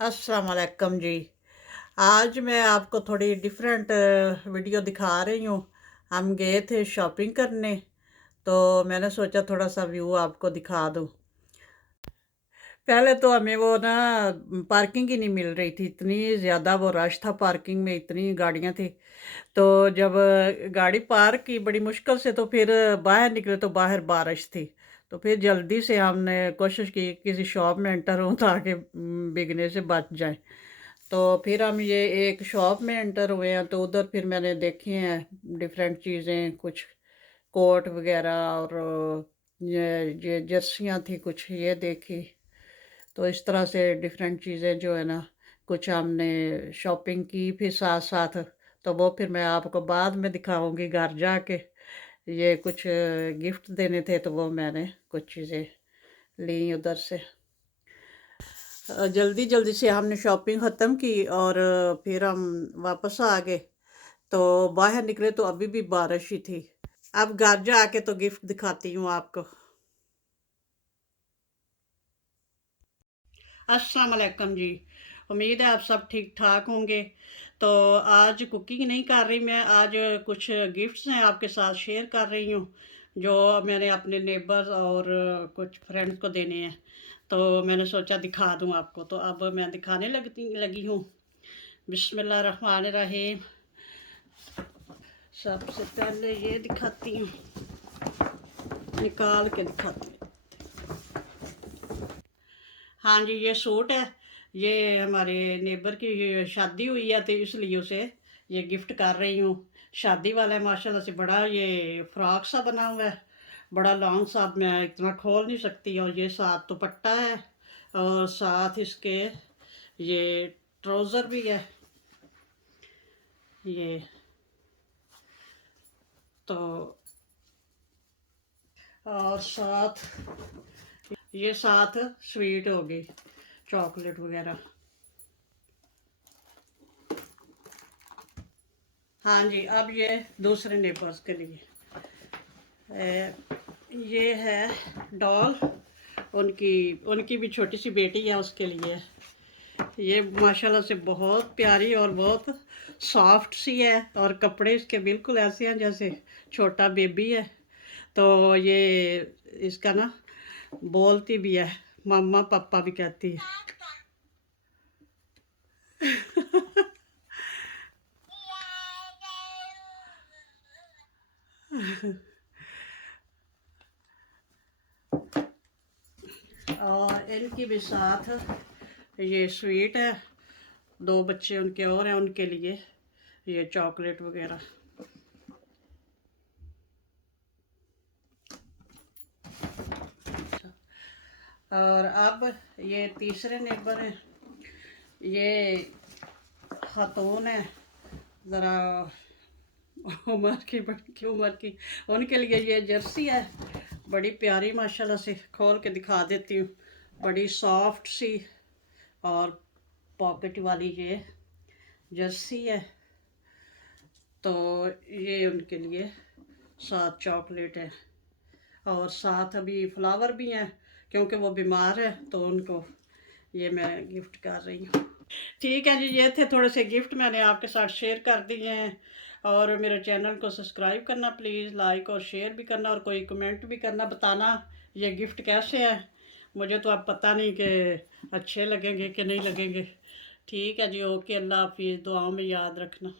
अस्सलाम वालेकुम जी। आज मैं आपको थोड़ी डिफरेंट वीडियो दिखा रही हूँ। हम गए थे शॉपिंग करने, तो मैंने सोचा थोड़ा सा व्यू आपको दिखा दूँ। पहले तो हमें वो ना पार्किंग ही नहीं मिल रही थी, इतनी ज़्यादा वो रश था, पार्किंग में इतनी गाड़ियाँ थी। तो जब गाड़ी पार्क की बड़ी मुश्किल से, तो फिर बाहर निकले तो बाहर बारिश थी। तो फिर जल्दी से हमने कोशिश की किसी शॉप में एंटर हों ताकि भीगने से बच जाएं। तो फिर हम ये एक शॉप में एंटर हुए हैं, तो उधर फिर मैंने देखी हैं डिफरेंट चीज़ें, कुछ कोट वगैरह, और ये जर्सियाँ थी कुछ, ये देखी। तो इस तरह से डिफरेंट चीज़ें जो है ना, कुछ हमने शॉपिंग की फिर साथ साथ। तो वो फिर मैं आपको बाद में दिखाऊंगी घर जाके। ये कुछ गिफ्ट देने थे, तो वो मैंने कुछ चीज़ें ली उधर से। जल्दी जल्दी से हमने शॉपिंग ख़त्म की, और फिर हम वापस आ गए। तो बाहर निकले तो अभी भी बारिश ही थी। अब घर जाके तो गिफ्ट दिखाती हूँ आपको। अस्सलाम वालेकुम जी। उम्मीद है आप सब ठीक ठाक होंगे। तो आज कुकिंग नहीं कर रही मैं, आज कुछ गिफ्ट्स हैं आपके साथ शेयर कर रही हूँ, जो मैंने अपने नेबर्स और कुछ फ्रेंड्स को देने हैं। तो मैंने सोचा दिखा दूँ आपको, तो अब मैं दिखाने लगी हूँ। बिस्मिल्लाह रहमान रहीम। सबसे पहले ये दिखाती हूँ, निकाल के दिखाती हूँ। हाँ जी, ये सूट है। ये हमारे नेबर की शादी हुई है, तो इसलिए उसे ये गिफ्ट कर रही हूँ। शादी वाला है माशाल्लाह से, बड़ा ये फ्रॉक सा बना हुआ है, बड़ा लॉन्ग सा, मैं इतना खोल नहीं सकती। और ये साथ दुपट्टा है, और साथ इसके ये ट्राउज़र भी है। ये तो, और साथ ये साथ स्वीट होगी, चॉकलेट वगैरह। हाँ जी, अब ये दूसरे नेबर्स के लिए ये है डॉल। उनकी उनकी भी छोटी सी बेटी है, उसके लिए। ये माशाल्लाह से बहुत प्यारी और बहुत सॉफ्ट सी है, और कपड़े इसके बिल्कुल ऐसे हैं जैसे छोटा बेबी है। तो ये इसका ना बोलती भी है, मम्मा पापा भी कहती है। और इनकी भी साथ ये स्वीट है। दो बच्चे उनके और हैं, उनके लिए ये चॉकलेट वगैरह। और अब ये तीसरे नेबर हैं। ये खातून है, ज़रा उम्र की, बड़ी की उम्र की। उनके लिए ये जर्सी है, बड़ी प्यारी माशाल्लाह से। खोल के दिखा देती हूँ, बड़ी सॉफ्ट सी और पॉकेट वाली ये जर्सी है। तो ये उनके लिए साथ चॉकलेट है, और साथ अभी फ्लावर भी हैं, क्योंकि वो बीमार है, तो उनको ये मैं गिफ्ट कर रही हूँ। ठीक है जी, ये थे थोड़े से गिफ्ट मैंने आपके साथ शेयर कर दिए हैं। और मेरे चैनल को सब्सक्राइब करना प्लीज़, लाइक और शेयर भी करना, और कोई कमेंट भी करना, बताना ये गिफ्ट कैसे हैं। मुझे तो अब पता नहीं कि अच्छे लगेंगे कि नहीं लगेंगे। ठीक है जी, ओके, अल्लाह हाफिज़, दुआओं में याद रखना।